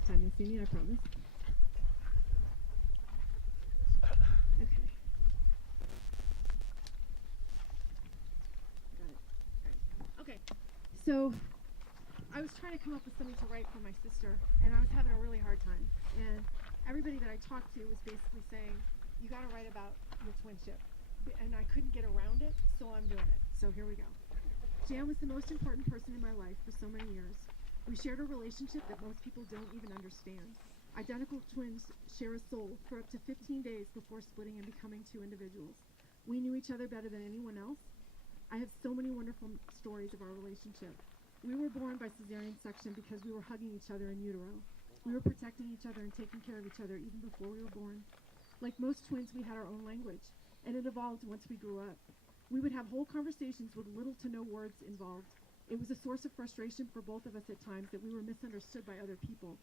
last time they see me, I promise. Okay. Got it. All right. Okay. So I was trying to come up with something to write for my sister, and I was having a really hard time. And everybody that I talked to was basically saying, you got to write about your twinship. And I couldn't get around it, so I'm doing it. So here we go. Jan was the most important person in my life for so many years. We shared a relationship that most people don't even understand. Identical twins share a soul for up to 15 days before splitting and becoming two individuals. We knew each other better than anyone else. I have so many wonderful stories of our relationship. We were born by cesarean section because we were hugging each other in utero. We were protecting each other and taking care of each other even before we were born. Like most twins, we had our own language, and it evolved once we grew up. We would have whole conversations with little to no words involved. It was a source of frustration for both of us at times that we were misunderstood by other people.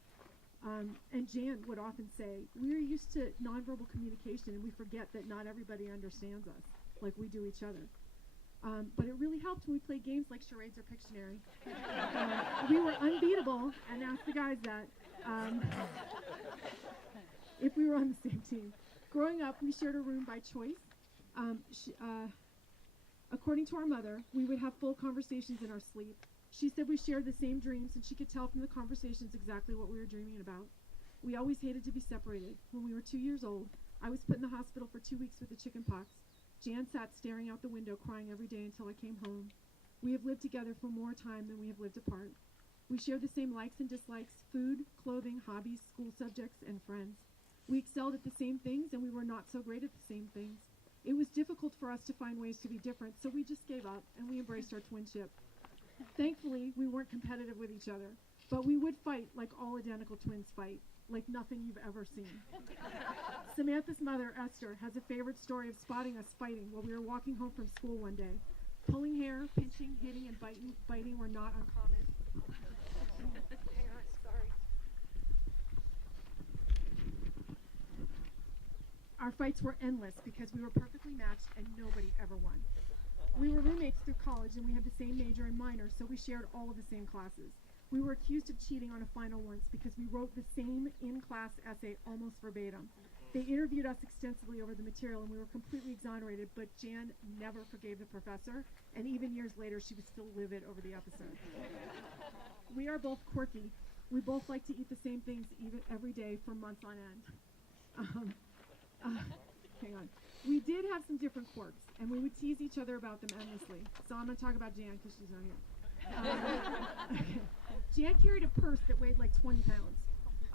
And Jan would often say, we're used to nonverbal communication and we forget that not everybody understands us like we do each other. But it really helped when we played games like charades or Pictionary. We were unbeatable, and ask the guys that, if we were on the same team. Growing up, we shared a room by choice. According to our mother, we would have full conversations in our sleep. She said we shared the same dreams, and she could tell from the conversations exactly what we were dreaming about. We always hated to be separated. When we were 2 years old, I was put in the hospital for 2 weeks with the chicken pox. Jan sat staring out the window, crying every day until I came home. We have lived together for more time than we have lived apart. We shared the same likes and dislikes, food, clothing, hobbies, school subjects, and friends. We excelled at the same things, and we were not so great at the same things. It was difficult for us to find ways to be different, so we just gave up, and we embraced our twinship. Thankfully, we weren't competitive with each other, but we would fight like all identical twins fight, like nothing you've ever seen. Samantha's mother, Esther, has a favorite story of spotting us fighting while we were walking home from school one day. Pulling hair, pinching, hitting, and biting were not uncommon. Hang on, sorry. Our fights were endless because we were perfectly matched and nobody ever won. We were roommates through college and we had the same major and minor, so we shared all of the same classes. We were accused of cheating on a final once because we wrote the same in-class essay almost verbatim. They interviewed us extensively over the material and we were completely exonerated, but Jan never forgave the professor, and even years later she was still livid over the episode. We are both quirky. We both like to eat the same things even every day for months on end. Hang on. We did have some different quirks, and we would tease each other about them endlessly. So I'm going to talk about Jan because she's not here. Okay. Jan carried a purse that weighed like 20 pounds.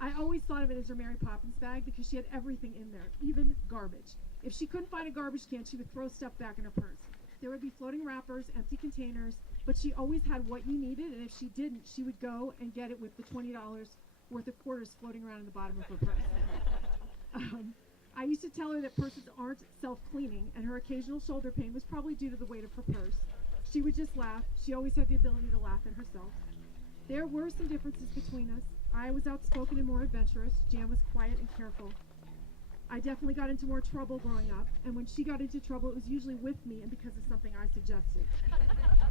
I always thought of it as her Mary Poppins bag because she had everything in there, even garbage. If she couldn't find a garbage can, she would throw stuff back in her purse. There would be floating wrappers, empty containers, but she always had what you needed, and if she didn't, she would go and get it with the $20 worth of quarters floating around in the bottom of her purse. I used to tell her that purses aren't self-cleaning, and her occasional shoulder pain was probably due to the weight of her purse. She would just laugh. She always had the ability to laugh at herself. There were some differences between us. I was outspoken and more adventurous. Jan was quiet and careful. I definitely got into more trouble growing up, and when she got into trouble, it was usually with me and because of something I suggested.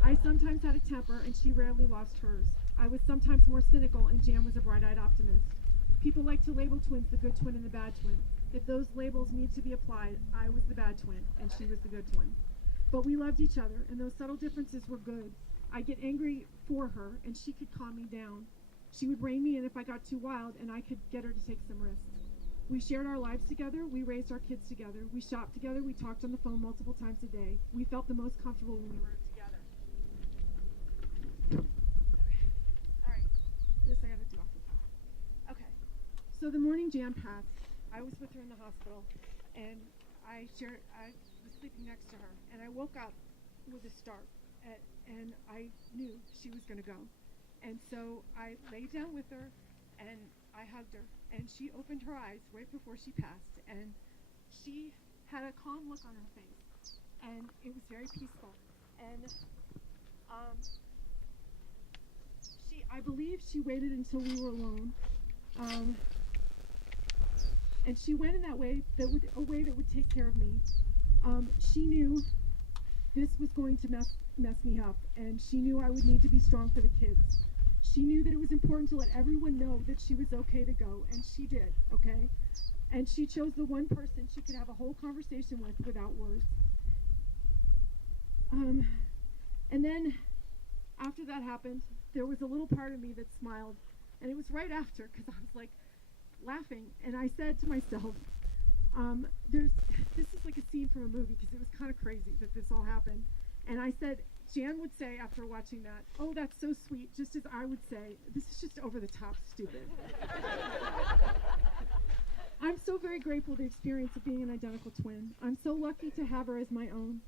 I sometimes had a temper, and she rarely lost hers. I was sometimes more cynical, and Jan was a bright-eyed optimist. People like to label twins the good twin and the bad twin. If those labels need to be applied, I was the bad twin, and she was the good twin. But we loved each other, and those subtle differences were good. I'd get angry for her, and she could calm me down. She would rein me in if I got too wild, and I could get her to take some risks. We shared our lives together. We raised our kids together. We shopped together. We talked on the phone multiple times a day. We felt the most comfortable when we were together. Okay. All right. This I got to do off the top. Okay. So the morning Jan passed, I was with her in the hospital, and I was sleeping next to her, and I woke up with a start, and I knew she was going to go. And so I laid down with her, and I hugged her, and she opened her eyes right before she passed, and she had a calm look on her face, and it was very peaceful. And I believe she waited until we were alone, and she went in a way that would take care of me. She knew this was going to mess me up, and she knew I would need to be strong for the kids. She knew that it was important to let everyone know that she was okay to go, and she did, okay? And she chose the one person she could have a whole conversation with without words. And then after that happened, there was a little part of me that smiled, and it was right after, because I was like laughing, and I said to myself, this is like a scene from a movie, because it was kind of crazy that this all happened. And I said, Jan would say after watching that, oh, that's so sweet, just as I would say, this is just over the top stupid. I'm so very grateful to the experience of being an identical twin. I'm so lucky to have her as my own.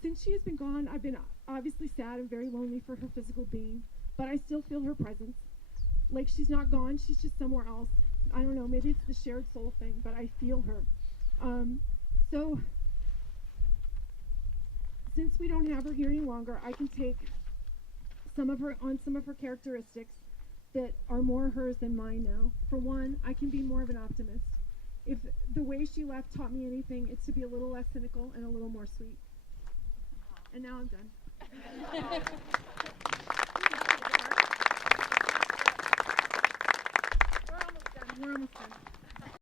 Since she has been gone, I've been obviously sad and very lonely for her physical being, but I still feel her presence. Like she's not gone, she's just somewhere else. I don't know, maybe it's the shared soul thing, but I feel her. So since we don't have her here any longer, I can take some of her characteristics that are more hers than mine now. For one, I can be more of an optimist. If the way she left taught me anything, it's to be a little less cynical and a little more sweet. And now I'm done.